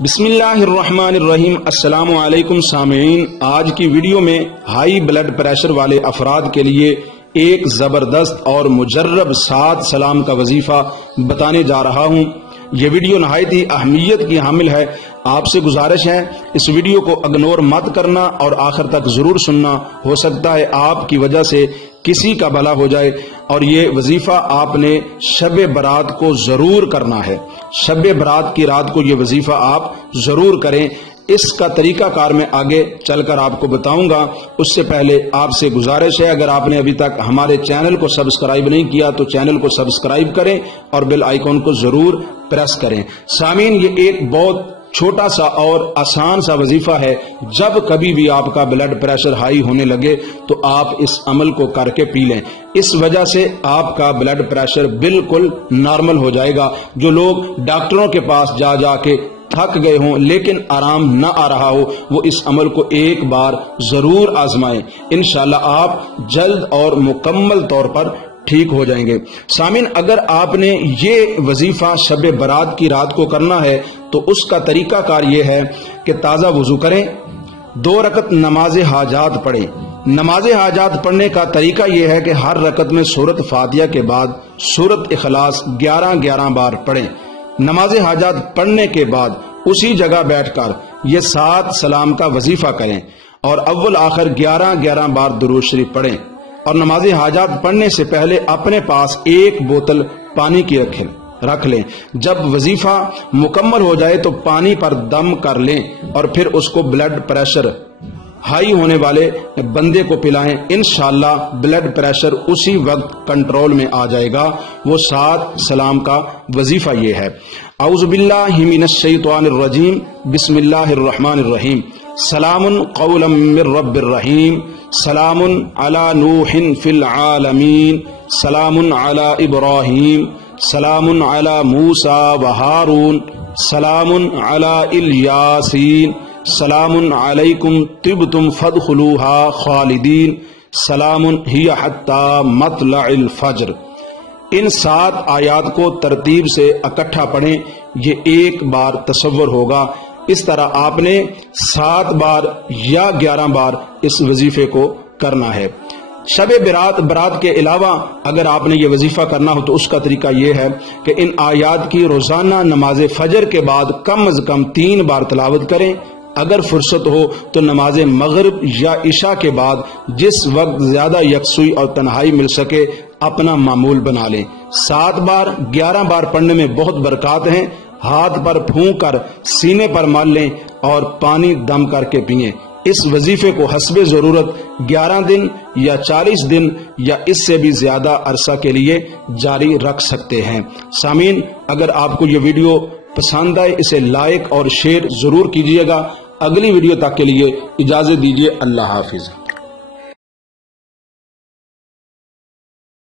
بسم اللہ الرحمن الرحیم۔ السلام علیکم سامعین، آج کی ویڈیو میں ہائی بلڈ پریشر والے افراد کے لیے ایک زبردست اور مجرب 7 سلام کا وظیفہ بتانے جا رہا ہوں۔ یہ ویڈیو نہایت ہی اہمیت کی حامل ہے۔ آپ سے گزارش ہے اس ویڈیو کو اگنور مت کرنا اور آخر تک ضرور سننا، ہو سکتا ہے آپ کی وجہ سے کسی کا بھلا ہو جائے۔ اور یہ وظیفہ آپ نے شب برات کو ضرور کرنا ہے۔ شب برات کی رات کو یہ وظیفہ آپ ضرور کریں۔ اس کا طریقہ کار میں آگے چل کر آپ کو بتاؤں گا۔ اس سے پہلے آپ سے گزارش ہے، اگر آپ نے ابھی تک ہمارے چینل کو سبسکرائب نہیں کیا تو چینل کو سبسکرائب کریں اور بیل آئیکن کو ضرور پریس کریں۔ سامعین، یہ ایک بہت چھوٹا سا اور آسان سا وظیفہ ہے۔ جب کبھی بھی آپ کا بلڈ پریشر ہائی ہونے لگے تو آپ اس عمل کو کر کے پی لیں۔ اس وجہ سے آپ کا بلڈ پریشر بالکل نارمل ہو جائے گا۔ جو لوگ ڈاکٹروں کے پاس جا جا کے تھک گئے ہوں لیکن آرام نہ آ رہا ہو، وہ اس عمل کو ایک بار ضرور آزمائیں۔ انشاءاللہ آپ جلد اور مکمل طور پر ٹھیک ہو جائیں گے۔ سامعین، اگر آپ نے یہ وظیفہ شب برات کی رات کو کرنا ہے تو اس کا طریقہ کار یہ ہے کہ تازہ وضو کریں، 2 رکعت نماز حاجات پڑھیں۔ نماز حاجات پڑھنے کا طریقہ یہ ہے کہ ہر رکعت میں سورۃ فاتحہ کے بعد سورۃ اخلاص 11 بار پڑھیں۔ نماز حاجات پڑھنے کے بعد اسی جگہ بیٹھ کر یہ 7 سلام کا وظیفہ کریں اور اول آخر 11 بار درود شریف پڑھیں۔ اور نماز حاجات پڑھنے سے پہلے اپنے پاس 1 بوتل پانی کی رکھ لیں۔ جب وظیفہ مکمل ہو جائے تو پانی پر دم کر لیں اور پھر اس کو بلڈ پریشر ہائی ہونے والے بندے کو پلائیں۔ انشاءاللہ بلڈ پریشر اسی وقت کنٹرول میں آ جائے گا۔ وہ 7 سلام کا وظیفہ یہ ہے: اعوذ باللہ من الشیطان الرجیم، بسم اللہ الرحمن الرحیم، سلام قولا من رب الرحیم، سلام علی نوح فی العالمین، سلام علی ابراہیم، سلام علی موسیٰ و ہارون، سلام علی الیاسین، سلام علیکم طبتم فادخلوها خالدین، سلام ہی حتی مطلع الفجر۔ ان 7 آیات کو ترتیب سے اکٹھا پڑھیں۔ یہ ایک بار تصور ہوگا۔ اس طرح آپ نے 7 بار یا 11 بار اس وظیفے کو کرنا ہے۔ شب برات کے علاوہ اگر آپ نے یہ وظیفہ کرنا ہو تو اس کا طریقہ یہ ہے کہ ان آیات کی روزانہ نماز فجر کے بعد کم از کم 3 بار تلاوت کریں۔ اگر فرصت ہو تو نماز مغرب یا عشاء کے بعد جس وقت زیادہ یکسوئی اور تنہائی مل سکے اپنا معمول بنا لیں۔ 7 بار 11 بار پڑھنے میں بہت برکات ہیں۔ ہاتھ پر پھونک کر سینے پر مال لیں اور پانی دم کر کے پئیں۔ اس وظیفے کو حسب ضرورت 11 دن یا 40 دن یا اس سے بھی زیادہ عرصہ کے لیے جاری رکھ سکتے ہیں۔ سامعین، اگر آپ کو یہ ویڈیو پسند آئے اسے لائک اور شیئر ضرور کیجیے گا۔ اگلی ویڈیو تک کے لیے اجازت دیجیے۔ اللہ حافظ۔